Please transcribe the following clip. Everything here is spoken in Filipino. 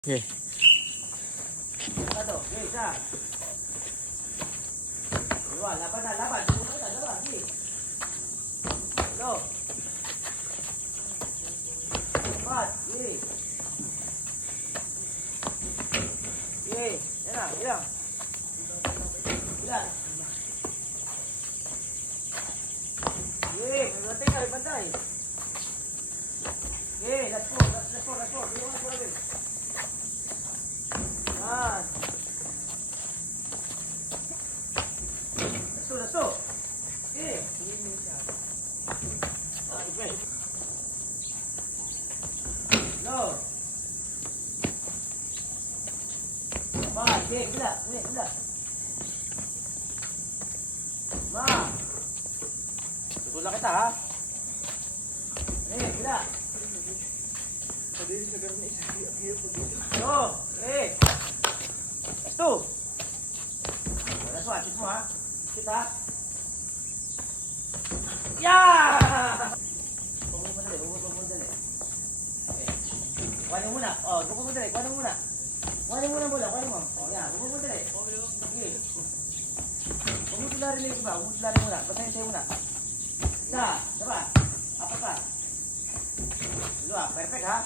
Okay. Satu, isa. Dua, laban na, laban. Sumunod na, laban. Sige. Hello. Empat, sige. Sige, yan na, ilang. Ilan. Sige, may bantay ka, may bantay. Sige, last four. Iwan ko lagi. Yan. Lasso. Okay. Okay. No. Okay, bila. Ma. Tutulan kita, ha? Bila. No. Ito. Wala so, atis mo, ha? Kita. Yeah! Huwag mo madali. Okay. Kuha niyo muna. Oh, huwag mo madali. Kuha niyo muna bola. Oh, yan. Huwag mo madali. Okay. Huwag mo tularin yung iba. Basahin sa'yo muna. Isa. Dalawa. Apat pa. Dalawa. Perfect, ha?